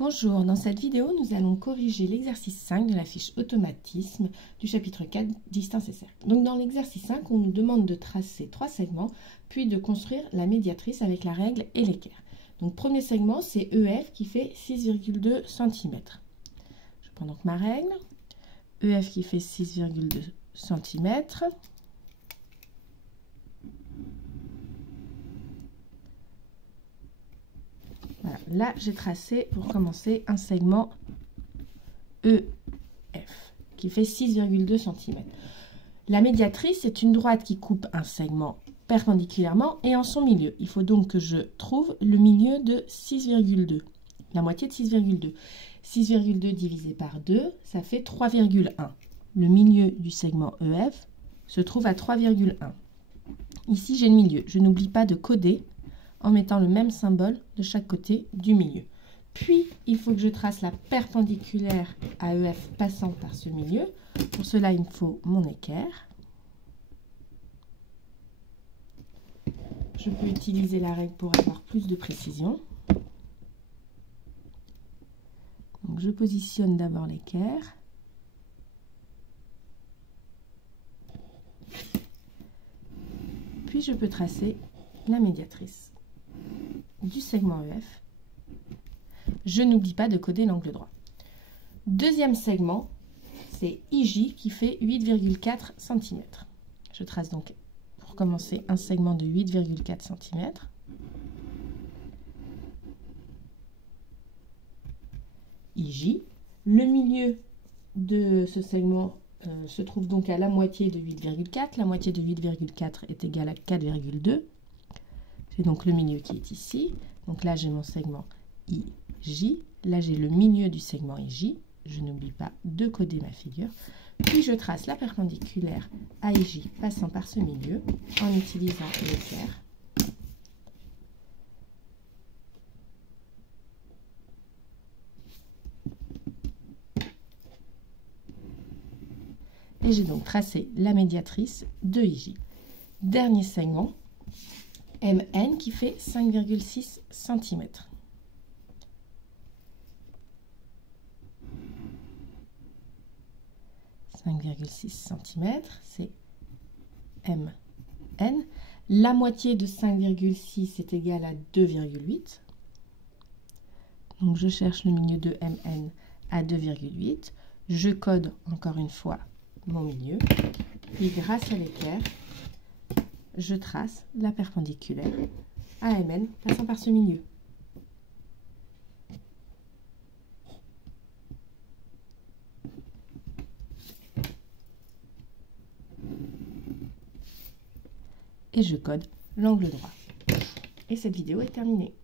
Bonjour, dans cette vidéo, nous allons corriger l'exercice 5 de la fiche automatisme du chapitre 4, distance et cercle. Donc dans l'exercice 5, on nous demande de tracer 3 segments, puis de construire la médiatrice avec la règle et l'équerre. Donc premier segment, c'est EF qui fait 6,2 cm. Je prends donc ma règle, EF qui fait 6,2 cm. Voilà, là j'ai tracé pour commencer un segment EF qui fait 6,2 cm. La médiatrice est une droite qui coupe un segment perpendiculairement et en son milieu. Il faut donc que je trouve le milieu de 6,2, la moitié de 6,2. 6,2 divisé par 2, ça fait 3,1. Le milieu du segment EF se trouve à 3,1. Ici j'ai le milieu. Je n'oublie pas de coder en mettant le même symbole de chaque côté du milieu. Puis, il faut que je trace la perpendiculaire à EF passant par ce milieu. Pour cela, il me faut mon équerre. Je peux utiliser la règle pour avoir plus de précision. Donc, je positionne d'abord l'équerre. Puis, je peux tracer la médiatrice du segment EF. Je n'oublie pas de coder l'angle droit. Deuxième segment, c'est IJ qui fait 8,4 cm. Je trace donc pour commencer un segment de 8,4 cm. IJ. Le milieu de ce segment se trouve donc à la moitié de 8,4. La moitié de 8,4 est égale à 4,2. J'ai donc le milieu qui est ici. Donc là, j'ai mon segment IJ. Là, j'ai le milieu du segment IJ. Je n'oublie pas de coder ma figure. Puis, je trace la perpendiculaire à IJ passant par ce milieu en utilisant l'équerre. Et j'ai donc tracé la médiatrice de IJ. Dernier segment, MN qui fait 5,6 cm. C'est MN. La moitié de 5,6 est égale à 2,8. Donc je cherche le milieu de MN à 2,8. Je code encore une fois mon milieu. Et grâce à l'équerre, je trace la perpendiculaire à MN passant par ce milieu. Et je code l'angle droit. Et cette vidéo est terminée.